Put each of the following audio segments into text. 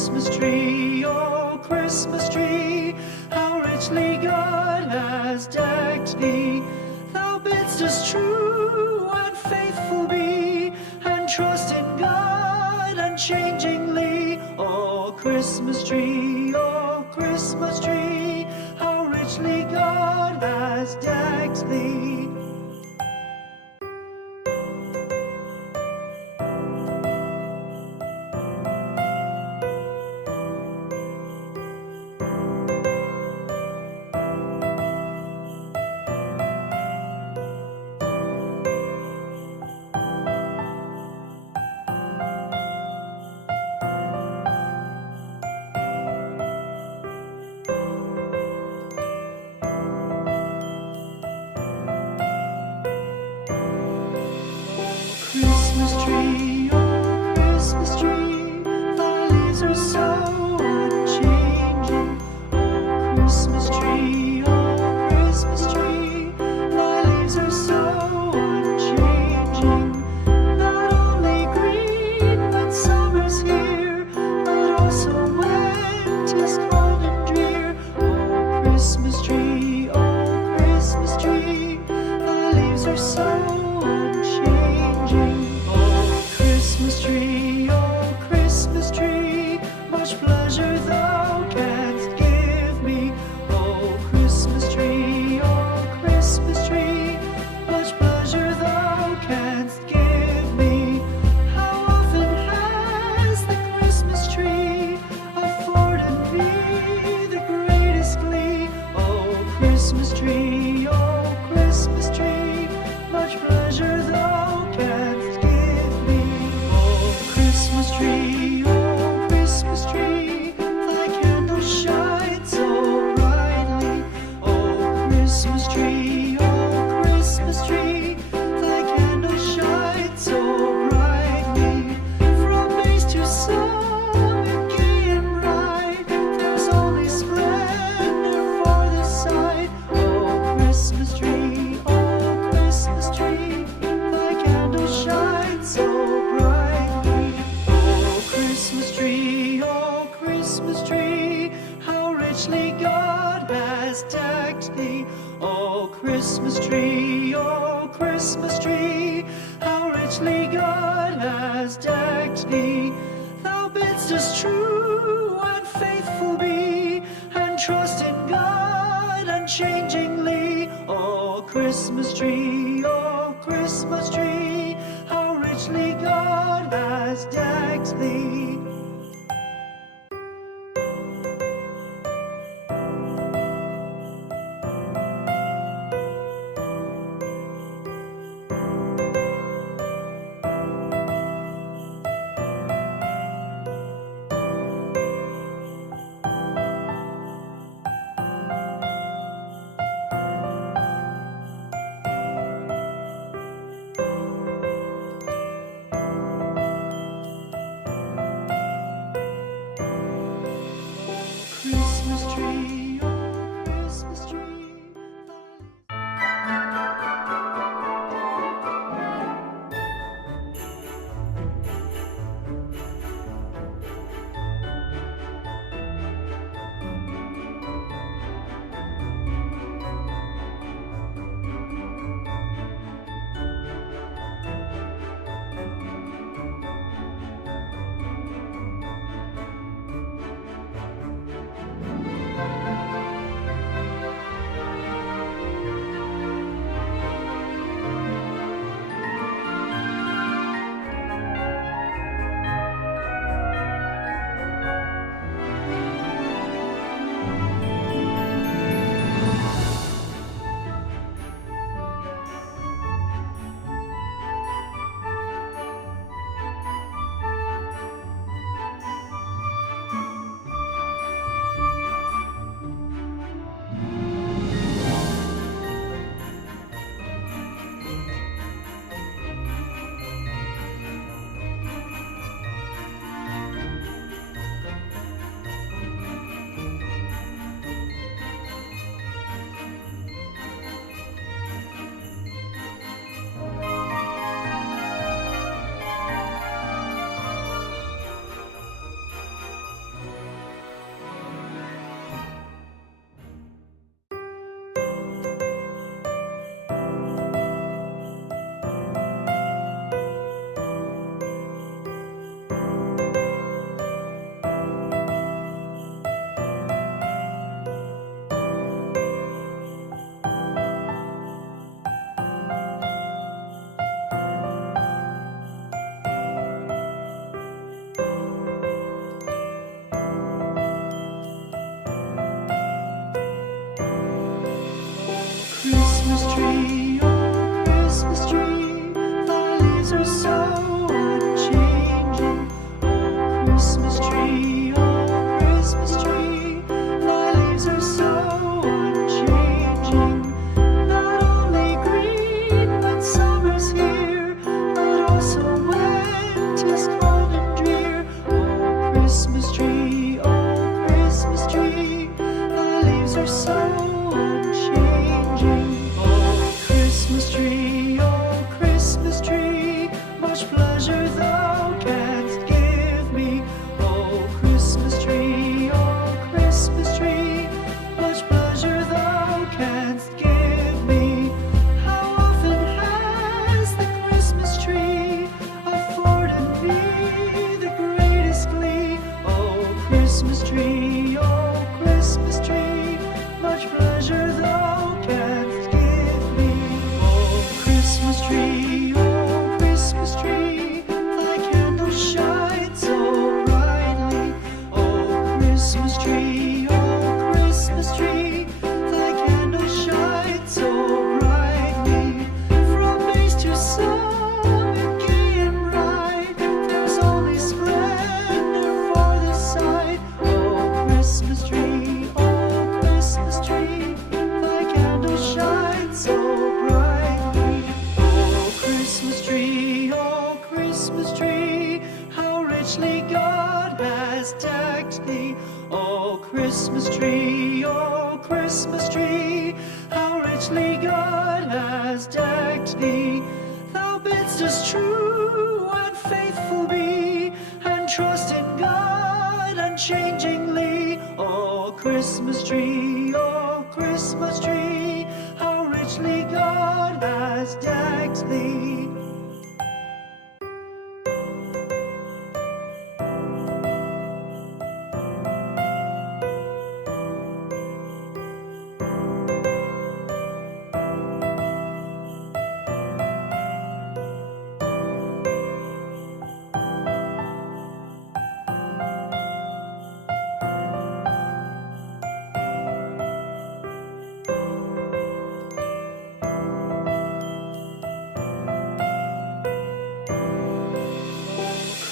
Christmas tree, oh Christmas tree, how richly God has decked thee. Thou bidst us true and faithful be, and trust in God unchangingly. Oh Christmas tree, how richly God has decked thee. Christmas tree, oh Christmas tree, thy leaves are so unchanging. Oh Christmas tree, thy leaves are so unchanging. Not only green when summer's here, but also when 'tis cold and drear. Oh Christmas tree, thy leaves are so unchanging. Oh Christmas tree, much pleasure thou canst give me. Oh Christmas tree, much pleasure thou canst give me. How often has the Christmas tree afforded me the greatest glee? Oh Christmas tree, much pleasure thou canst give me. Oh Christmas tree, thy candle shines so brightly. Oh Christmas tree, thy candle shines so brightly. From base to summit, gay and bright, there's only splendor for the sight. Oh Christmas tree, thy candle shines so brightly. Oh Christmas tree, how richly God has decked thee. Oh Christmas tree, how richly God has decked thee. Thou bidst us true and faithful be, and trust in God unchangingly. Oh Christmas tree, how richly God has decked thee. Christmas tree, oh Christmas tree. things are so unchanging. Oh, Christmas tree, much pleasure thou canst give me. Oh, Christmas tree, much pleasure thou canst give me. How often has the Christmas tree afforded me the greatest glee? Oh, Christmas tree, much pleasure thou canst give me. Oh, Christmas tree, thy candles shine so brightly. Oh, Christmas tree, thy candles shine so brightly. From base to summit, gay and bright, there's only splendor for the sight. Oh, Christmas tree, thy candles shine so brightly. Oh, Christmas tree, how richly God has decked thee. Oh, Christmas tree, how richly God has decked thee. Thou bidst us true and faithful be, and trust in God unchangingly. Oh, Christmas tree, how richly God has decked thee.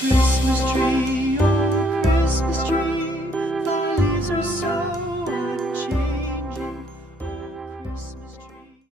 Christmas tree,